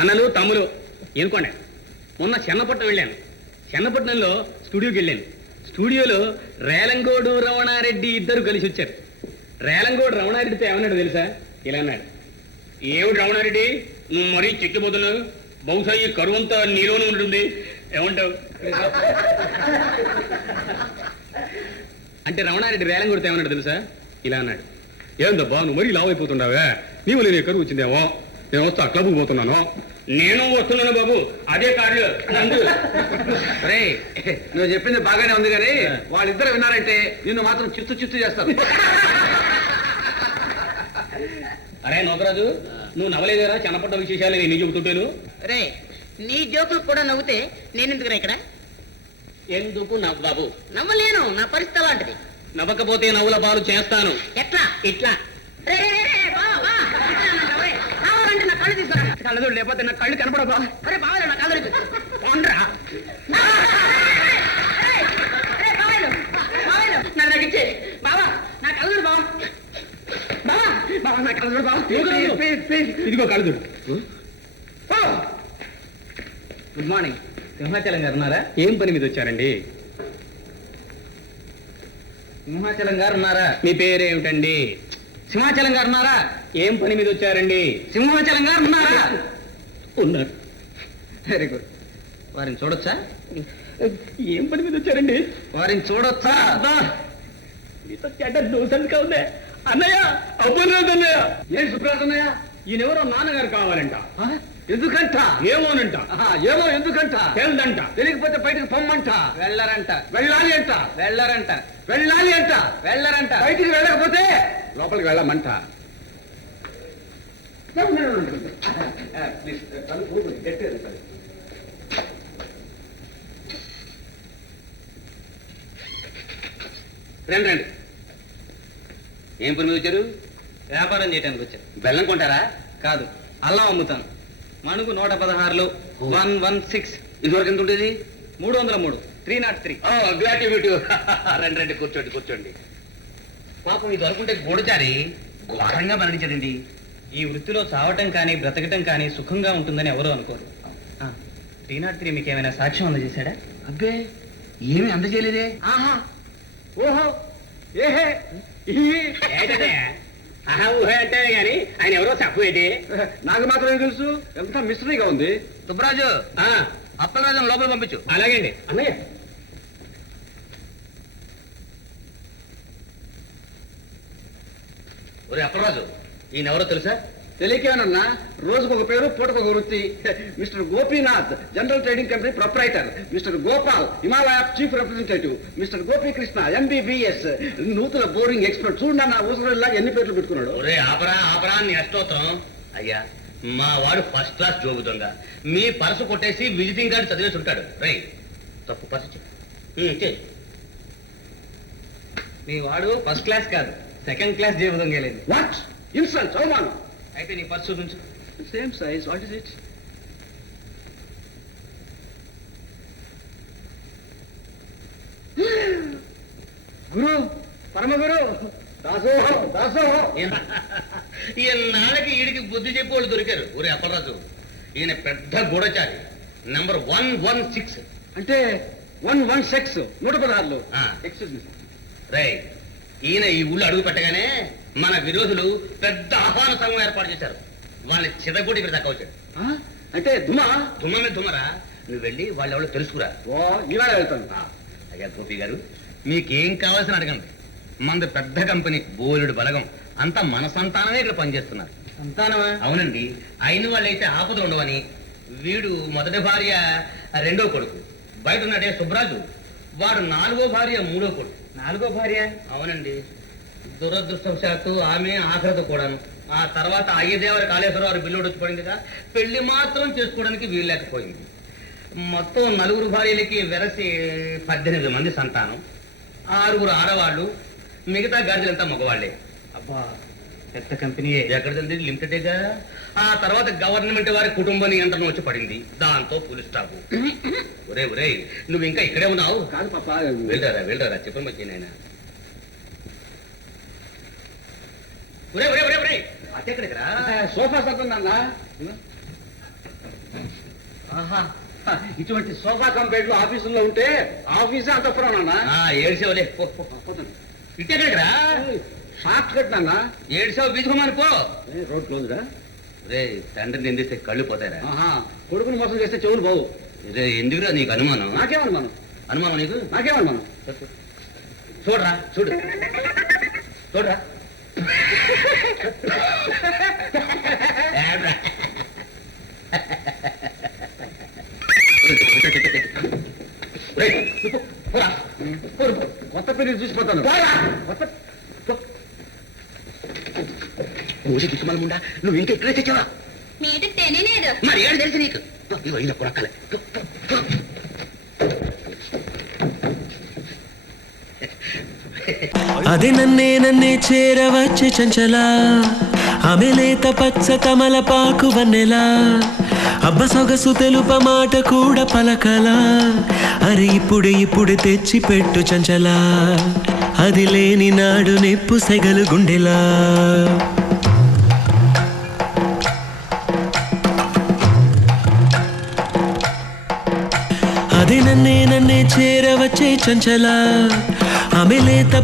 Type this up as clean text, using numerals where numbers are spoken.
అన్నలు తమ్ములు ఎందుకోండి. మొన్న చెన్నపట్నం వెళ్ళాను. చెన్నపట్నంలో స్టూడియోకి వెళ్ళాను. స్టూడియోలో రేలంగోడు రమణారెడ్డి ఇద్దరు కలిసి వచ్చారు. రేలంగోడు రమణారెడ్డితో ఏమన్నాడు తెలుసా? ఇలా అన్నాడు, ఏమిటి రమణారెడ్డి నువ్వు మరీ చెక్కిపోతున్నావు, బహుశా ఈ కరువు అంతా నీలోనే ఉంటుంది, ఏమంటావు అంటే రమణారెడ్డి రేలంగోడితో ఏమన్నాడు తెలుసా? ఇలా అన్నాడు, ఏందబ్బా నువ్వు మరీ లావు అయిపోతుండవే, నీవు లేని కరువు వచ్చిందేమో, నేను వస్తా క్లబ్కి పోతున్నాను. నేను వస్తున్నాను బాబు, అదే కార్డు. రే నువ్వు చెప్పింది బాగానే ఉంది కానీ వాళ్ళిద్దరు విన్నారంటే నిన్ను మాత్రం చిత్తు చిత్తు చేస్తారు. అరే నోకరాజు, నువ్వు నవ్వలేదేరా చిన్నపట్ట విశేషాలు నేను చెబుతుంటాను. రే నీ జోకులు కూడా నవ్వుతే నేను ఎందుకురా ఇక్కడ? ఎందుకు నవ్వు బాబు? నవ్వలేను, నా పరిస్థితి అలాంటిది. నవ్వకపోతే నవ్వుల పాలు చేస్తాను. ఎట్లా? ఇట్లా. కావాలంటే నా కళ్ళు తీసుకురా. కళ్ళదు లేకపోతే నా కళ్ళు కనపడబా. అరే బావాలు నా కళ్ళు పోండ్రా. నన్ను నటించే బావా, నా కళ్ళు బావా, బావా బావా, నా కళ్ళు బావా. ఇదిగో కళ్ళదు. Good morning. సింహాచలం గారు ఉన్నారా? ఏం పని మీద వచ్చారండి? సింహాచలం గారు ఉన్నారా? మీ పేరేమిటండి? సింహాచలం గారు ఉన్నారా? ఏం పని మీద వచ్చారండి? సింహాచలం గారు ఉన్నారా? ఉన్నారు. Very good. వారిని చూడొచ్చా? ఏం పని మీద వచ్చారండి? వారిని చూడొచ్చా? మీతో చెడ్డ దోసంగా ఉందే అన్నయ్య. అవ్వలేదు అన్నయ్య. ఏం సుప్రాజ్ అన్నయ్య? ఈయనెవరో నాన్నగారు కావాలంట. ఎందుకంట? ఏమోనంట. ఏమో ఎందుకంట? తెలియదంట. తెలియకపోతే బయటకు పొమ్మంట. వెళ్ళరంట. వెళ్ళాలి అంట. వెళ్ళరంట. వెళ్ళాలి అంట. వెళ్ళరంట. బయటికి వెళ్ళకపోతే లోపలికి వెళ్ళమంట. రండి రండి. ఏం పని మీద వచ్చారు? వ్యాపారం చేయడానికి వచ్చారు. బెల్లం కొంటారా? కాదు, అల్లం అమ్ముతాను. మణుకు 116, 116. ఇదివరకు ఎంత ఉండేది? 303, 303. గ్రాట్యుటీ. రండి రండి, కూర్చోండి కూర్చోండి. పాపం ఇది వరకుంటే గూడచారి ఘోరంగా మరణించాడండి. ఈ వృత్తిలో చావటం కానీ బ్రతకటం కానీ సుఖంగా ఉంటుందని ఎవరూ అనుకోరు. 303 మీకు ఏమైనా సాక్ష్యం అందజేశాడా? అబ్బే ఏమి అందజేయలేదే. ఆహా, ఓహో, ఏహే, ఆహా ఊహే అంటే గాని ఆయన ఎవరో చెప్పేటి. నాకు మాత్రమే తెలుసు. ఎంత మిస్టరీగా ఉంది. సుబ్బరాజు, అప్పలరాజు లోపల పంపించు. అలాగండి అన్నయ్య. ఒరే అప్పలరాజు, ఈయన ఎవరో తెలుసా? తెలియకేమన్నా, రోజుకు ఒక పేరు పూటకు ఒక వృత్తి. Mister Gopinath, general trading company proprietor. Mister Gopal, Himalaya chief representative. Mister Gopikrishna, MBBS, నూతన బోరింగ్ ఎక్స్పర్ట్. చూడండి నా ఊసరిలా ఎన్ని పేర్లు పెట్టుకున్నాడు. ఒరే ఆపరా ఆపరా నీ అష్టోత్తరం. అయ్యా మా వాడు ఫస్ట్ క్లాస్ జోగు దొంగ. మీ పర్సు కొట్టేసి విజిటింగ్ కార్డు చదివేసి ఉంటాడు. రై తప్పు పర్సు మీ వాడు ఫస్ట్ క్లాస్ కాదు, సెకండ్ క్లాస్ జేబు దొంగలేదు. వాట్ ఇన్సల్ట్, అవమానం. అయితే నీ పర్సు చూపించు. Same size. What is it? గురు, పరమ గురు, దాసోహో దాసోహో. ఈయనాళ్ళకి ఈడికి బుద్ధి చెప్పేవాళ్ళు దొరికారు. ఒరే అప్పలరాజు, ఈయన పెద్ద గూఢచారి. నంబర్ 116. అంటే 116, 116. ఆ. Excuse me. రై ఈయన ఈ ఊళ్ళో అడుగు పెట్టగానే మన విరోధులు పెద్ద ఆహ్వాన సంఘం ఏర్పాటు చేశారు. వాళ్ళని చితగొట్టి ఇక్కడ దాకా వచ్చాడు. అంటే దుమా? దుమ్మ మీద దుమ్మరా. నువ్వు వెళ్ళి వాళ్ళు ఎవరో తెలుసుకురా. ఓ ఇవాళ వెళ్తాను. అయ్యా గోపి గారు, మీకేం కావాల్సిన అడగండి. మనది పెద్ద కంపెనీ, బోలెడు బలగం. అంతా మన సంతానమే ఇక్కడ పనిచేస్తున్నారు. సంతానమా? అవునండి. అయిన వాళ్ళైతే ఆపదలు ఉండవని. వీడు మొదటి భార్య రెండో కొడుకు. బయట ఉన్నాడే సుబ్బరాజు, వాడు 4వ భార్య 3వ కొడుకు. 4వ భార్య? అవునండి. దురదృష్టవశాత్తు ఆమె ఆఖరితో కూడాను. ఆ తర్వాత అయ్యదేవరి కాళేశ్వరరావు బిల్లుడు వచ్చి పడిందిగా, పెళ్లి మాత్రం చేసుకోవడానికి వీల్లేకపోయింది. మొత్తం 4 భార్యలకి వెరసి 18 మంది సంతానం. 6 ఆడవాళ్ళు, మిగతా గాడిదలంతా మగవాళ్లే. అబ్బా, పెద్ద కంపెనీ. ఎక్కడ లిమిటెడ్గా. ఆ తర్వాత గవర్నమెంట్ వారి కుటుంబ నియంత్రణ వచ్చి పడింది. దాంతో పులి స్టాపు. ఒరే ఒరే, నువ్వు ఇంకా ఇక్కడే ఉన్నావు? కాదు పాప, వెళ్ళరా వెళ్ళరా, చెప్పండి వచ్చి నాయన. ఒరే ఒరే ఒరే ఒరే, అట్టెక్కడికరా? సోఫా సత్తుందన్నా. ఆహా ఇటువంటి సోఫా కంపెనీలు ఆఫీసుల్లో ఉంటే ఆఫీసే అంతఃపురం నాన్న. ఏడ్చావులే ఇట్టెక్కడిరా షార్ట్ కట్ నాన్న. ఏడ్చావు బీజుకోమని పో. రోడ్ క్లోజ్డా? రే తండ్రిని నిందిస్తే కళ్ళు పోతారా? కొడుకుని మోసం చేస్తే చెవులు బావు. రే ఎందుకురా నీకు అనుమానం? నాకేమనుమానం? అనుమానం నీకు? నాకేమనుమానం? చూడరా చూడు చూడరా ఏడ్రా. రేయ్, పోరా. కొత్త పెళ్లి చూసిపోతాను. కొత్త ఊసి దిక్కుమలముండా నువ్వు ఇంకా ఎక్కడ తెచ్చావా? మీ ఇంటికి తెలియలేదు. మరి ఏడు తెలుసు నీకు? ఇగో ఇలా కొరక్కలే. అది నన్నే చేరవచ్చే చంచలా, ఆమె లేత పచ్చ తమలపాకు వన్నెలా, అబ్బ సొగసు తెలుప మాట కూడా పలకలా, అరే ఇప్పుడు తెచ్చి పెట్టు చంచలా, అది లేని నాడు నిప్పు సెగలు గుండెలా. అది నన్నే చేరవచ్చే చంచలా, ఆమె లేత